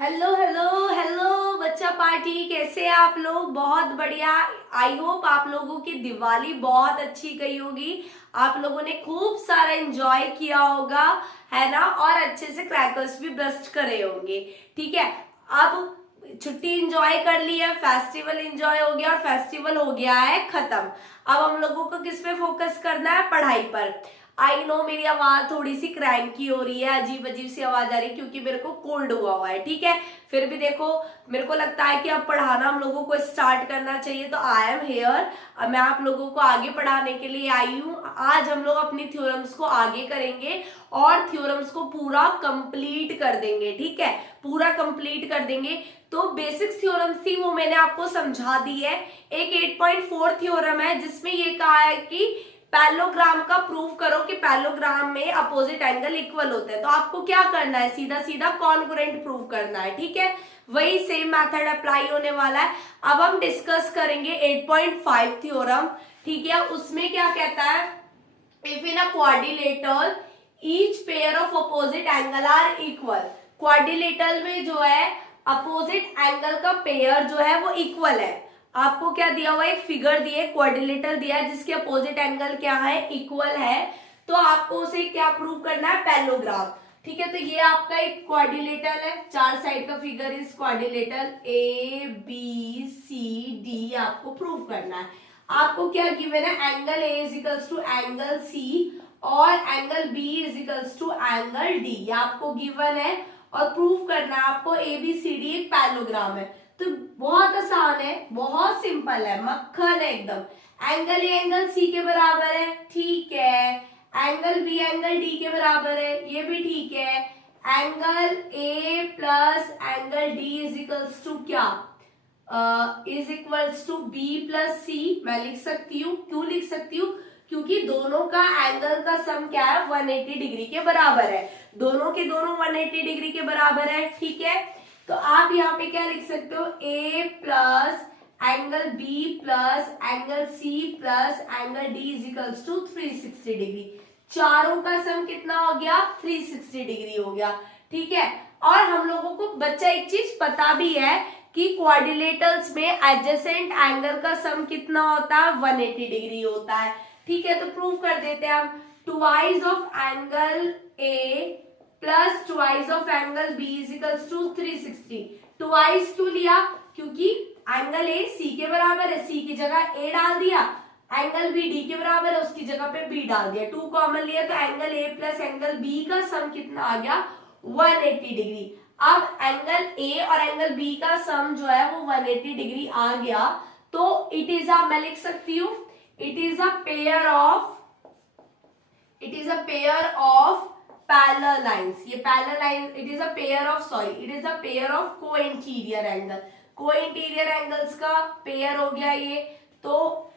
Hello hello hello बच्चा party, कैसे हैं आप लोग? बहुत बढ़िया। आई होप आप लोगों की दिवाली बहुत अच्छी गई होगी। आप लोगों ने खूब सारा एंजॉय किया होगा, है ना? और अच्छे से क्रैकर्स भी बर्स्ट करे होंगे। ठीक है, अब छुट्टी एंजॉय कर ली है, फेस्टिवल एंजॉय हो गया और फेस्टिवल हो गया है खत्म। अब हम लोगों को किस पे फोकस करना है? पढ़ाई पर। आई नो मेरी आवाज थोड़ी सी क्रैंकी हो रही है, अजीब अजीब सी आवाज आ रही है क्योंकि मेरे को कोल्ड हुआ है। ठीक है, फिर भी देखो, मेरे को लगता है कि अब पढ़ाना हम लोगों को स्टार्ट करना चाहिए, तो आई एम हेयर। मैं आप लोगों को आगे पढ़ाने के लिए आई हूँ। आज हम लोग अपनी थ्योरम्स को आगे करेंगे और थ्योरम्स को पूरा कंप्लीट कर देंगे। ठीक है, पूरा कंप्लीट कर देंगे। तो बेसिक्स थ्योरम्स थी वो मैंने आपको समझा दी है। एक 8.4 थ्योरम है जिसमें ये कहा है कि पैरेललोग्राम का प्रूव करो कि पैरेललोग्राम में अपोजिट एंगल इक्वल होते हैं। तो आपको क्या करना है? सीधा सीधा कॉन्ग्रुएंट प्रूव करना है। ठीक है, वही सेम मेथड अप्लाई होने वाला है। अब हम डिस्कस करेंगे 8.5 थ्योरम। ठीक है, उसमें क्या कहता है? If in a quadrilateral each pair of opposite angle are equal. Quadrilateral में जो है अपोजिट एंगल का पेयर जो है वो इक्वल है। आपको क्या दिया हुआ है? एक फिगर दी है, क्वाड्रिलेटरल दिया है जिसके अपोजिट एंगल क्या है? इक्वल है। तो आपको उसे क्या प्रूव करना है? पैरेललोग्राम। ठीक है, तो ये आपका एक क्वाड्रिलेटरल है, चार साइड का फिगर इस quadrilateral A B C D आपको प्रूव करना है। आपको क्या गिवन है? Angle A is equals to angle C और angle B is equals to angle D, ये आपको गिवन है। और प्रूफ करना है आपको ए बी सी डी एक पैरेललोग्राम है। तो बहुत आसान है, बहुत सिंपल है, मक्खन है एकदम। एंगल ए एंगल सी के बराबर है, ठीक है। एंगल बी एंगल डी के बराबर है, ये भी ठीक है। Angle A plus angle D is equals to क्या? Is equals to B plus C. मैं लिख सकती हूँ, क्यों लिख सकती हूँ? क्योंकि दोनों का एंगल का सम क्या है? 180 डिग्री के बराबर है। दोनों के दोनों 180 डिग्री के बराबर है। ठीक है, तो आप यहाँ पे क्या लिख सकते हो? A plus angle B plus angle C plus angle D is equals to 360 degree. चारों का सम कितना हो गया? 360 डिग्री हो गया। ठीक है, और हम लोगों को बच्चा एक चीज पता भी है कि क्वाड्रिलेटरल्स में एडजेसेंट एंगल का सम कितना होता है? 180 डिग्री होता है। ठीक है, तो प्रूव कर देते हैं हम। Twice of angle A plus twice of angle B is equals to 360। ट्वाइस क्यों लिया? क्योंकि एंगल ए सी के बराबर है, सी की जगह ए डाल दिया। एंगल बी डी के बराबर है, उसकी जगह पे बी डाल दिया। टू कॉमन लिया तो angle A plus angle B का सम कितना आ गया? 180 डिग्री। अब एंगल ए और एंगल बी का सम जो है वो 180 डिग्री आ गया। तो इट इज अ, मैं लिख सकती हूँ, it is a pair of, it is a pair of parallel lines. ये parallel line, it is a pair of, sorry, it is a pair of cointerior angle. Cointerior angles का pair हो गया ये। तो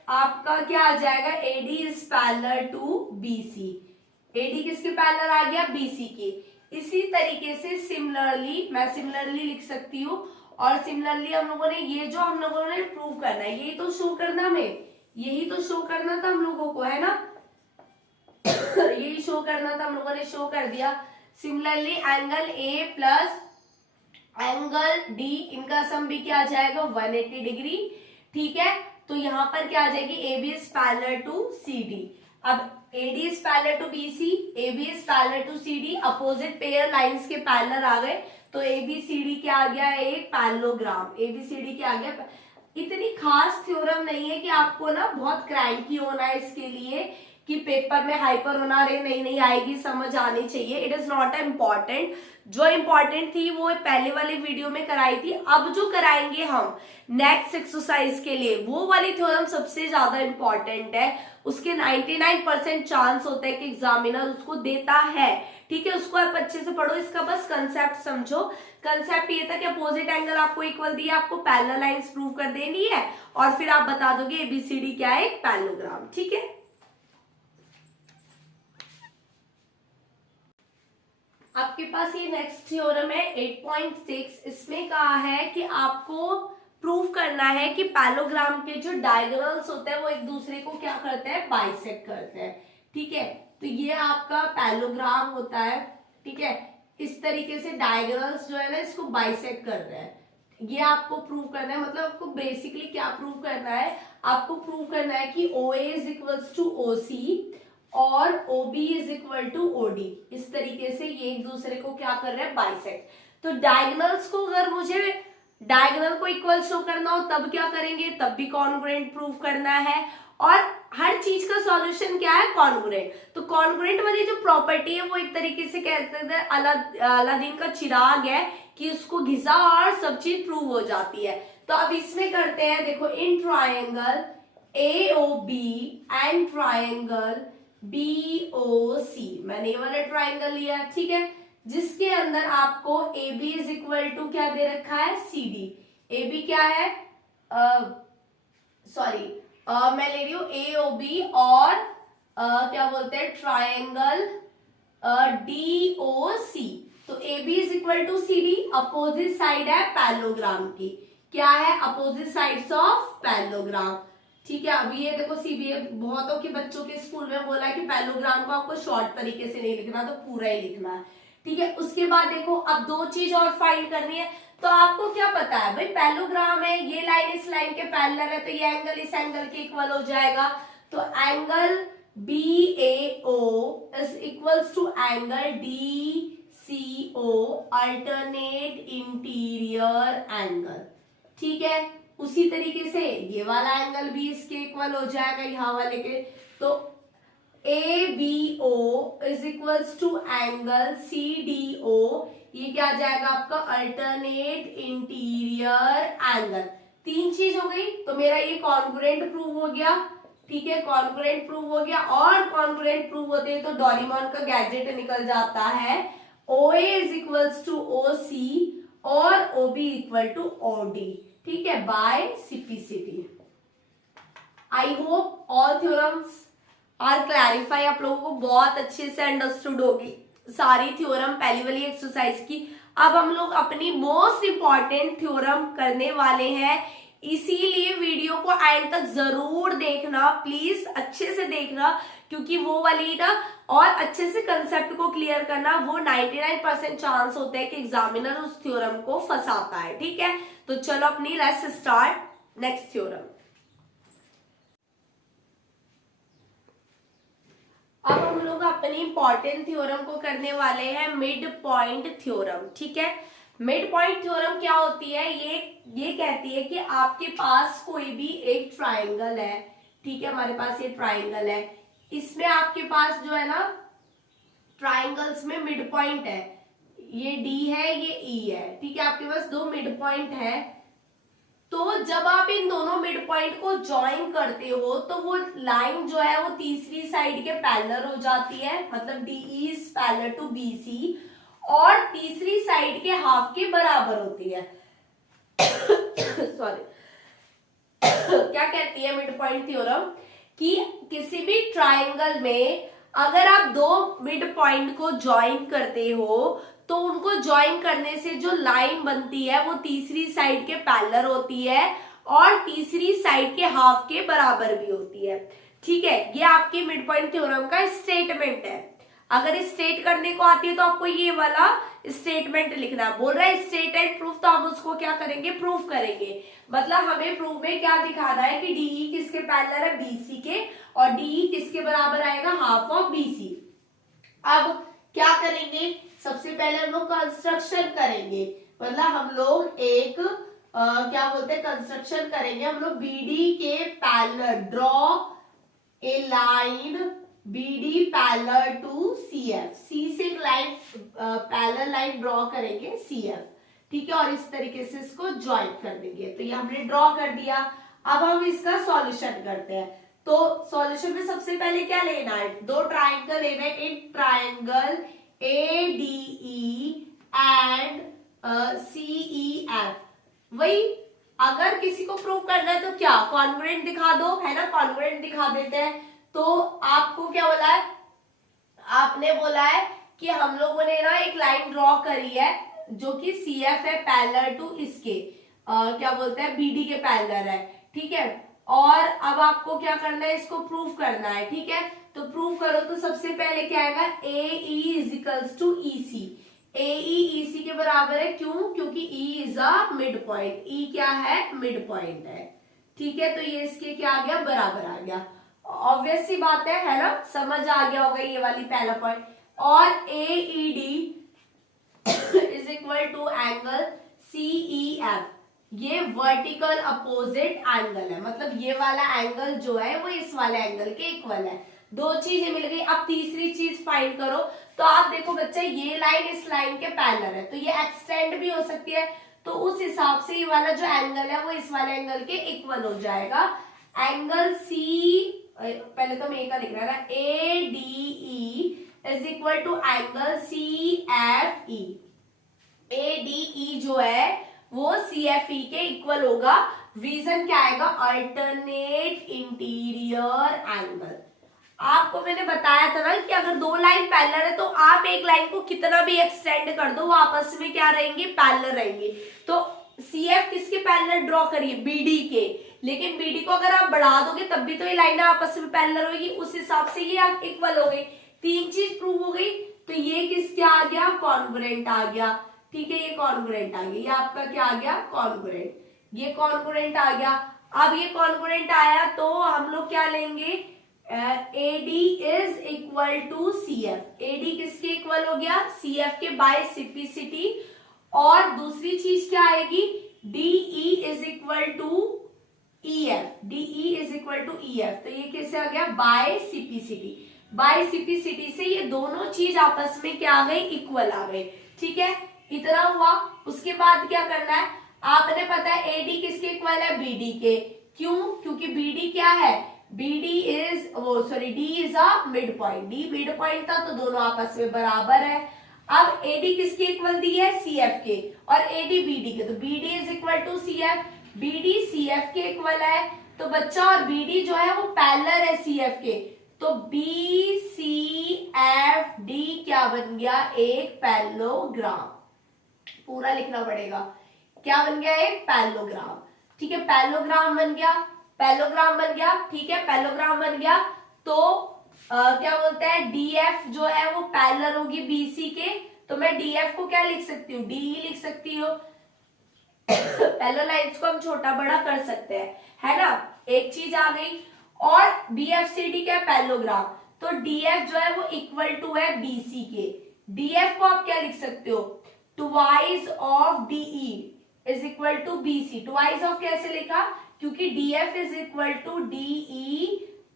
आपका क्या आ जाएगा? AD is parallel to BC. AD किसके पैरेलल आ गया? बीसी की। इसी तरीके से सिमिलरली, मैं सिमिलरली लिख सकती हूँ। और सिमिलरली हम लोगों ने ये जो हम लोगों ने प्रूव करना है, यही तो शो करना हमें, यही तो शो करना था हम लोगों को, है ना? यही शो करना था, हम लोगों ने शो कर दिया। Similarly angle A plus angle D, इनका सम भी क्या आ जाएगा? 180 डिग्री। ठीक है, तो यहां पर क्या आ जाएगी? A B is parallel to C D. अब AD is parallel to BC, AB is parallel to CD, opposite pair lines के पैरेलल आ गए। तो ABCD क्या आ गया? एक पैरेललोग्राम। ABCD क्या आ गया? इतनी खास थ्योरम नहीं है कि आपको ना बहुत क्रैंकी होना है इसके लिए कि पेपर में हाइपर होना, रे नहीं नहीं आएगी, समझ आनी चाहिए। It is not important. जो इम्पॉर्टेंट थी वो पहले वाले वीडियो में कराई थी। अब जो कराएंगे हम नेक्स्ट एक्सरसाइज के लिए, वो वाली थ्योरम सबसे ज्यादा इंपॉर्टेंट है। उसके 99% चांस होता है कि एग्जामिनर उसको देता है। ठीक है, उसको आप अच्छे से पढ़ो, इसका बस कंसेप्ट समझो। कंसेप्ट ये था कि अपोजिट एंगल आपको इक्वल दिया, आपको पैरेलल लाइंस प्रूव कर देनी है और फिर आप बता दोगे एबीसीडी क्या है? एक पैरेललोग्राम। ठीक है, आपके पास ये नेक्स्ट थ्योरम है 8.6। इसमें कहा है कि आपको प्रूव करना है कि पैरेललोग्राम के जो डायगोनल्स होते हैं वो एक दूसरे को क्या करते हैं? बाइसेक्ट करते हैं। ठीक है, तो ये आपका पैरेललोग्राम होता है। ठीक है, इस तरीके से डायगोनल्स जो है ना इसको बाइसेक्ट कर रहे हैं। ये आपको प्रूव करना है, मतलब आपको बेसिकली क्या प्रूव करना है, आपको प्रूव करना है कि OA is equals to OC और OB is equal to OD। इस तरीके से ये एक दूसरे को क्या कर रहे हैं, बाइसेक्ट। तो डायगोनल्स को अगर मुझे डायगोनल को इक्वल शो करना हो तब क्या करेंगे, तब भी कॉन्ग्रुएंट प्रूव करना है। और हर चीज का सॉल्यूशन क्या है, कॉन्ग्रुएंट। तो कॉन्ग्रुएंट वाली जो प्रॉपर्टी है वो एक तरीके से कहते हैं अलादीन का चिराग है कि उसको घिसा और सब चीज प्रूव हो जाती है। तो अब इसमें करते हैं, देखो in triangle AOB and triangle BOC, मैंने ये वाला ट्रायंगल लिया, ठीक है, जिसके अंदर आपको AB इज इक्वल टू क्या दे रखा है, CD। AB क्या है, सॉरी मैं ले रही हूं AOB और क्या बोलते हैं ट्रायंगल DOC। तो AB is equal to CD, opposite side है पैरेललोग्राम की, क्या है, अपोजिट साइड्स ऑफ पैरेललोग्राम, ठीक है। अभी ये देखो CBA बहुतों के बच्चों के स्कूल में बोला है कि पैरेललोग्राम को आपको शॉर्ट तरीके से नहीं लिखना, तो पूरा ही लिखना है, ठीक है। उसके बाद देखो अब दो चीज और फाइंड करनी है। तो आपको क्या पता है भाई, पैरेललोग्राम है, ये लाइन इस लाइन के पैरेलल है, तो ये एंगल इस एंगल के इक्वल हो जाएगा। तो angle BAO is equals to angle DCO, alternate interior angle, ठीक है। उसी तरीके से ये वाला एंगल भी इसके इक्वल हो जाएगा यहाँ वाले के। तो ABO is equals to angle CDO, ये क्या आ जाएगा आपका, अल्टरनेट इंटीरियर एंगल। तीन चीज हो गई, तो मेरा ये कॉन्ग्रुएंट प्रूव हो गया, ठीक है, कॉन्ग्रुएंट प्रूव हो गया। और कॉन्ग्रुएंट प्रूव होते हैं तो डोरेमोन का गैजेट निकल जाता है, OA is equals to OC और OB इक्वल टू OD, ठीक है, by simplicity. I hope all theorems are clarify, आप लोगों को बहुत अच्छे से अंडरस्टूड होगी सारी थ्योरम पहली वाली एक्सरसाइज की। अब हम लोग अपनी मोस्ट इंपॉर्टेंट थ्योरम करने वाले हैं, इसीलिए वीडियो को एंड तक जरूर देखना, प्लीज अच्छे से देखना, क्योंकि वो वाली ना और अच्छे से कंसेप्ट को क्लियर करना, वो 99% चांस होता है कि एग्जामिनर उस थ्योरम को फंसाता है, ठीक है। तो चलो अपनी लेट्स स्टार्ट नेक्स्ट थ्योरम। अब हम लोग अपनी इंपॉर्टेंट थ्योरम को करने वाले हैं मिड पॉइंट थ्योरम, ठीक है। मिड पॉइंट थ्योरम क्या होती है, ये कहती है कि आपके पास कोई भी एक ट्राइंगल है, ठीक है, हमारे पास ये ट्राइंगल है, इसमें आपके पास जो है ना ट्राइंगल्स में मिड पॉइंट है, ये D है, ये E है, ठीक है, आपके पास दो मिड पॉइंट है। तो जब आप इन दोनों मिड पॉइंट को ज्वाइन करते हो तो वो लाइन जो है वो तीसरी साइड के पैरेलल हो जाती है, मतलब DE is parallel to BC और तीसरी साइड के हाफ के बराबर होती है। सॉरी क्या कहती है मिड पॉइंट थ्योरम, कि किसी भी ट्राइंगल में अगर आप दो मिड पॉइंट को ज्वाइन करते हो तो उनको ज्वाइन करने से जो लाइन बनती है वो तीसरी साइड के पैरेलल होती है और तीसरी साइड के हाफ के बराबर भी होती है, ठीक है। ये आपके मिड पॉइंट थ्योरम का स्टेटमेंट है। अगर स्टेट करने को आती है तो आपको ये वाला स्टेटमेंट लिखना है। बोल रहा है स्टेट एंड प्रूफ, तो हम उसको क्या करेंगे, प्रूफ करेंगे। मतलब हमें प्रूफ में क्या दिखाना है कि DE किसके पैरेलल है, BC के, और DE किसके बराबर आएगा, हाफ ऑफ BC। अब क्या करेंगे, सबसे पहले हम लोग कंस्ट्रक्शन करेंगे, मतलब हम लोग एक क्या बोलते हैं कंस्ट्रक्शन करेंगे। हम लोग BD के parallel, draw a line BD parallel to CF, C से लाइन पैरेलल लाइन ड्रॉ करेंगे CF, ठीक है, और इस तरीके से इसको ज्वाइन कर देंगे। तो ये हमने ड्रॉ कर दिया। अब हम इसका सॉल्यूशन करते हैं। तो सॉल्यूशन में सबसे पहले क्या लेना है, दो ट्राइंगल लेना है, एक ट्राइंगल ADE एंड CEF। वही अगर किसी को प्रूव करना है तो क्या, कॉन्ग्रुएंट दिखा दो, है ना, कॉन्ग्रुएंट दिखा देते हैं। तो आपको क्या बोला है, आपने बोला है कि हम लोगों ने ना एक लाइन ड्रॉ करी है जो कि CF है पैरेलल टू इसके क्या बोलते हैं BD के पैरेलल है, ठीक है। और अब आपको क्या करना है, इसको प्रूव करना है, ठीक है। तो प्रूव करो, तो सबसे पहले क्या आएगा, AE is equals to EC। A के बराबर है। क्यों? क्योंकि E is a mid point. E क्या है? मिड पॉइंट है। ठीक है, तो ये इसके क्या आ गया? बराबर आ गया। ऑब्वियस सी बात है ना, समझ आ गया होगा ये वाली पहला पॉइंट। और AED is equal to angle CEF, ये वर्टिकल अपोजिट एंगल है, मतलब ये वाला एंगल जो है वो इस वाले एंगल के इक्वल है। दो चीजें मिल गई। अब तीसरी चीज फाइंड करो। तो आप देखो बच्चे, ये लाइन इस लाइन के पैरेलल है, तो ये एक्सटेंड भी हो सकती है, तो उस हिसाब से ये वाला जो एंगल है वो इस वाले एंगल के इक्वल हो जाएगा। एंगल C, पहले तो हम ए का लिख रहा है, ADE is equal to angle CFE। ADE जो है वो CFE के इक्वल होगा। रीजन क्या आएगा? Alternate interior angle. आपको मैंने बताया था ना कि अगर दो लाइन पैरेलल है तो आप एक लाइन को कितना भी एक्सटेंड कर दो, वो आपस में क्या रहेंगी? पैरेलल रहेंगी। तो CF किसके पैरेलल ड्रॉ करिए? BD के। लेकिन BD को अगर आप बढ़ा दोगे तब भी तो ये लाइन आपस में पैरेलल होगी, उस हिसाब से ये इक्वल हो गई। तीन चीज प्रूव हो गई। तो ये किसके आ गया? कॉन्ग्रुएंट आ गया। ठीक है, ये कॉन्ग्रुएंट आ गया। ये आपका क्या आ गया? कॉन्ग्रुएंट। ये कॉन्ग्रुएंट आ गया। अब ये कॉन्ग्रुएंट आया तो हम लोग क्या लेंगे? AD is equal to CF। AD किसके इक्वल हो गया? CF के बाय सिपिसिटी। और दूसरी चीज क्या आएगी? DE is equal to EF। DE is equal to EF, तो ये कैसे आ गया? बाय सिपिसिटी। बाय सिपिसिटी से ये दोनों चीज आपस में क्या आ गई? इक्वल आ गई। ठीक है, इतना हुआ। उसके बाद क्या करना है? आपने पता है AD किसके इक्वल है? BD के। क्यों? क्योंकि BD क्या है? BD is D is a mid point. D mid point था तो दोनों आपस में बराबर है। अब AD किसके इक्वल दी है? CF के। और AD BD के, तो BD is equal to CF। BD CF के इक्वल है। तो बच्चा, और BD जो है वो पैरेलल है CF के, तो BCFD क्या बन गया? एक पैरेललोग्राम। पूरा लिखना पड़ेगा। क्या बन गया? एक पैरेललोग्राम। ठीक है, पैरेललोग्राम बन गया। पैरेललोग्राम बन गया। ठीक है, पैरेललोग्राम बन गया। तो क्या बोलते हैं? DF जो है वो पैरेलल होगी BC के, तो मैं DF को क्या लिख सकती हूँ? DE लिख सकती हूँ। पैरेलल लाइंस को हम छोटा बड़ा कर सकते हैं, है ना? एक चीज आ गई। और BFCD क्या? पैरेललोग्राम। तो DF जो है वो इक्वल टू है BC के। DF को आप क्या लिख सकते हो? Twice of DE is equal to BC। Twice of कैसे लिखा? क्योंकि DF is equal to DE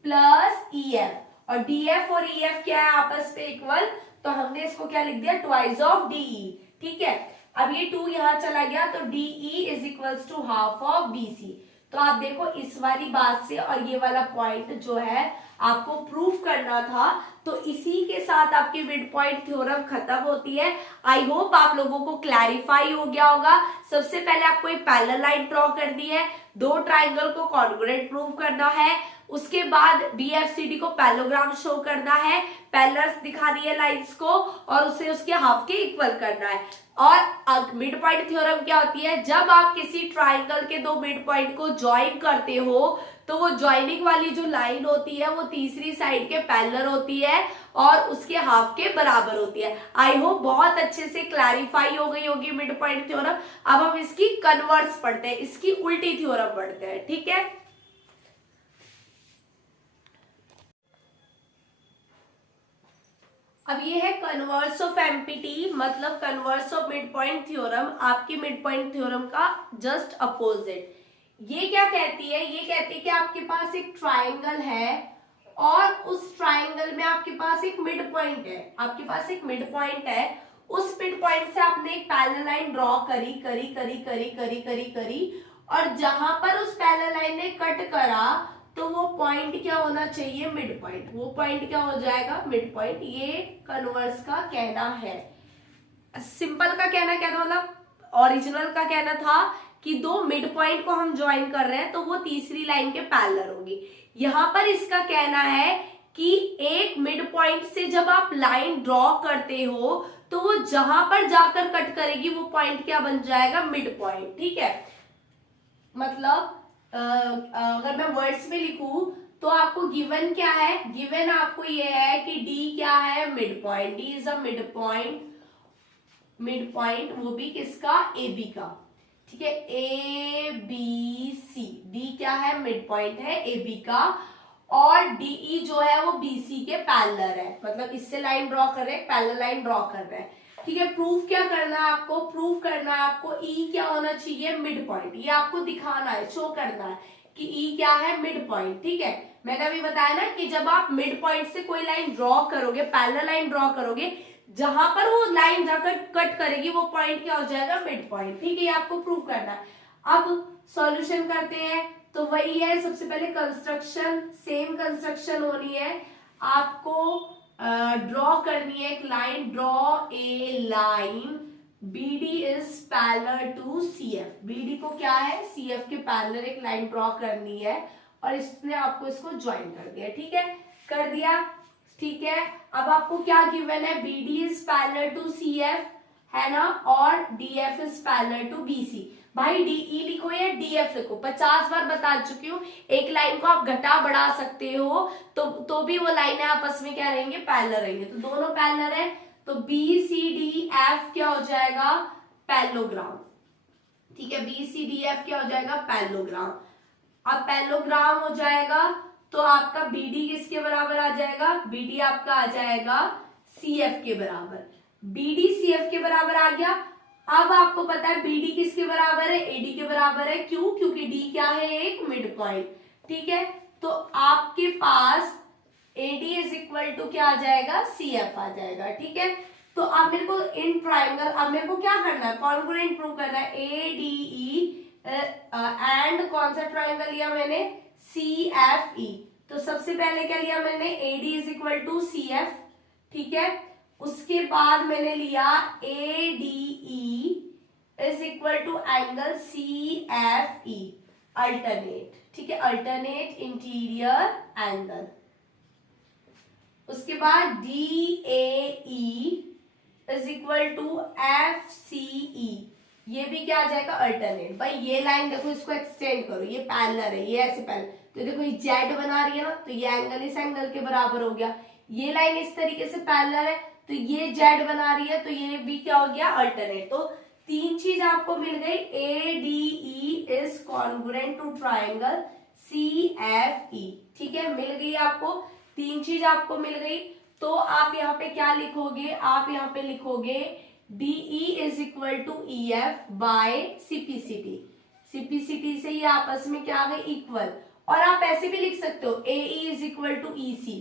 plus EF, और DF और EF क्या है? आपस में इक्वल, तो हमने इसको क्या लिख दिया? Twice of DE। ठीक है, अब ये 2 यहां चला गया, तो DE is equals to half of BC। तो आप देखो इस वाली बात से और ये वाला पॉइंट जो है आपको प्रूफ करना था, तो इसी के साथ आपकी मिड पॉइंट थ्योरम खत्म होती है। आई होप आप लोगों को क्लैरिफाई हो गया होगा। सबसे पहले आपको एक पैरेलल लाइन ड्रॉ कर दी है, दो ट्राइंगल को कॉन्ग्रुएंट प्रूव करना है, उसके बाद BFCD को पैरेललोग्राम शो करना है, पैरेलल्स दिखानी है लाइंस को, और उसे उसके हाफ के इक्वल करना है। और मिड पॉइंट थ्योरम क्या होती है? जब आप किसी ट्राइंगल के दो मिड पॉइंट को ज्वाइन करते हो तो वो ज्वाइनिंग वाली जो लाइन होती है वो तीसरी साइड के पैरेलल होती है और उसके हाफ के बराबर होती है। आई होप बहुत अच्छे से क्लैरिफाई हो गई होगी मिड पॉइंट थ्योरम। अब हम इसकी कन्वर्स पढ़ते हैं, इसकी उल्टी थ्योरम पढ़ते हैं। ठीक है, अब ये है कन्वर्स ऑफ MPT, मतलब converse of mid point theorem, आपकी मिड पॉइंट थ्योरम का जस्ट अपोजिट। ये क्या कहती है? ये कहती है कि आपके पास एक ट्राइंगल है और उस ट्राइंगल में आपके पास एक मिड पॉइंट है। आपके पास एक मिड पॉइंट है, उस मिड पॉइंट से आपने एक पैरेलल लाइन ड्रॉ करी करी करी करी करी करी करी, और जहां पर उस पैरेलल लाइन ने कट करा तो वो पॉइंट क्या होना चाहिए? Mid point. वो पॉइंट क्या हो जाएगा? Mid point. ये कन्वर्स का कहना है। सिंपल का कहना क्या था, मतलब ओरिजिनल का कहना था कि दो मिड पॉइंट को हम ज्वाइन कर रहे हैं तो वो तीसरी लाइन के पैरेलल होगी। यहां पर इसका कहना है कि एक मिड पॉइंट से जब आप लाइन ड्रॉ करते हो तो वो जहां पर जाकर कट करेगी वो पॉइंट क्या बन जाएगा? Mid point. ठीक है, मतलब अगर मैं वर्ड्स में लिखूं तो आपको गिवन क्या है? गिवन आपको ये है कि D क्या है? Mid point. D is a mid point mid point, वो भी किसका, ए बी का, ठीक है, ए बी सी, डी क्या है, मिड पॉइंट है ए बी का, और डीई जो है वो बीसी के पैरेलल है, मतलब इससे लाइन ड्रॉ कर रहे हैं, पैरेलल लाइन ड्रॉ कर रहे हैं, ठीक है। प्रूफ क्या करना है आपको, प्रूफ करना है आपको ई क्या होना चाहिए, मिड पॉइंट, ये आपको दिखाना है, शो करना है कि ई क्या है, मिड पॉइंट, ठीक है। मैंने अभी बताया ना कि जब आप मिड पॉइंट से कोई लाइन ड्रॉ करोगे, पैरेलल लाइन ड्रॉ करोगे, जहां पर वो लाइन जाकर कट करेगी वो पॉइंट क्या हो जाएगा, मिड पॉइंट, ठीक है, ये आपको प्रूव करना है। अब सॉल्यूशन करते हैं, तो वही है, सबसे पहले कंस्ट्रक्शन, सेम कंस्ट्रक्शन होनी है, आपको ड्रॉ करनी है एक line, draw a line BD is parallel to CF, BD को क्या है, CF के पैरेलल एक लाइन ड्रॉ करनी है, और इसने आपको इसको ज्वाइन कर दिया, ठीक है, कर दिया, ठीक है। अब आपको क्या गिवन है, BD is parallel to CF है ना, और DF is parallel to BC। भाई DE लिखो या DF लिखो, 50 बार बता चुकी हूँ, एक लाइन को आप घटा बढ़ा सकते हो, तो भी वो लाइन आपस में क्या रहेंगे, पैरेलल रहेंगे, तो दोनों पैरेलल है, तो BCDF क्या हो जाएगा, पैरेललोग्राम, ठीक है, BCDF क्या हो जाएगा, पैरेललोग्राम। अब पैरेललोग्राम हो जाएगा तो आपका BD किसके बराबर आ जाएगा, BD आपका आ जाएगा CF के बराबर, BD CF के बराबर आ गया। अब आपको पता है BD किसके बराबर है, AD के बराबर है, क्यों, क्योंकि D क्या है, एक मिड पॉइंट, ठीक है, तो आपके पास AD इज इक्वल टू क्या आ जाएगा, CF आ जाएगा, ठीक है। तो अब मेरे को इन ट्राइंगल, अब मेरे को क्या करना है, कॉन्ग्रुएंट प्रूव करना है, ADE एंड कौन सा ट्राइंगल लिया मैंने, CFE, तो सबसे पहले क्या लिया मैंने, AD is equal to CF, ठीक है, उसके बाद मैंने लिया ADE is equal to angle CFE, alternate, ठीक है, अल्टरनेट इंटीरियर एंगल। उसके बाद DAE is equal to FCE, ये भी क्या आ जाएगा, अल्टरनेट। भाई ये लाइन देखो, इसको एक्सटेंड करो, ये पैरेलल है, ये ऐसे पैरेलल, तो देखो ये जेड बना रही है ना, तो ये एंगल इस एंगल के बराबर हो गया, ये लाइन इस तरीके से पैरेलल है, तो ये जेड बना रही है, तो ये भी क्या हो गया, अल्टरनेट। तो तीन चीज आपको मिल गई, ADE is congruent to triangle CFE, ठीक है, मिल गई आपको, तीन चीज आपको मिल गई। तो आप यहाँ पे क्या लिखोगे, आप यहाँ पे लिखोगे DE is equal to EF by CPCT, CPCT से ये आपस में क्या आ गए, इक्वल, और आप ऐसे भी लिख सकते हो AE is equal to EC,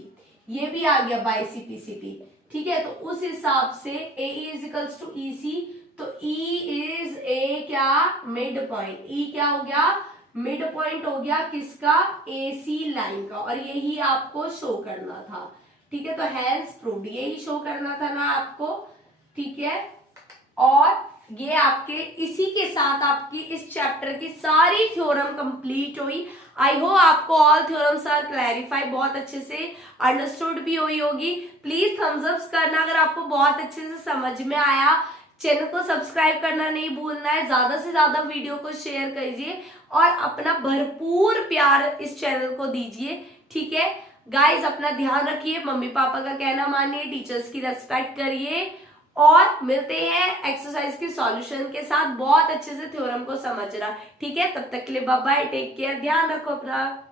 ये भी आ गया बाय CPCT, ठीक है। तो उस हिसाब से AE is equals to EC, तो E इज ए क्या, मिड पॉइंट, E क्या हो गया, मिड पॉइंट हो गया किसका, AC लाइन का, और यही आपको शो करना था, ठीक है। तो हैंस प्रूव्ड, यही शो करना था ना आपको, ठीक है। और ये आपके इसी के साथ आपकी इस चैप्टर की सारी थ्योरम कंप्लीट हुई। आई होप आपको ऑल थ्योरम्स आर क्लैरिफाई, बहुत अच्छे से अंडरस्टूड भी हुई होगी। प्लीज थम्स अप करना अगर आपको बहुत अच्छे से समझ में आया। चैनल को सब्सक्राइब करना नहीं भूलना है, ज्यादा से ज्यादा वीडियो को शेयर कीजिए और अपना भरपूर प्यार इस चैनल को दीजिए, ठीक है गाइज। अपना ध्यान रखिए, मम्मी पापा का कहना मानिए, टीचर्स की रेस्पेक्ट करिए, और मिलते हैं एक्सरसाइज के सॉल्यूशन के साथ, बहुत अच्छे से थ्योरम को समझ रहा, ठीक है। तब तक के लिए बाय बाय, टेक केयर, ध्यान रखो अपना।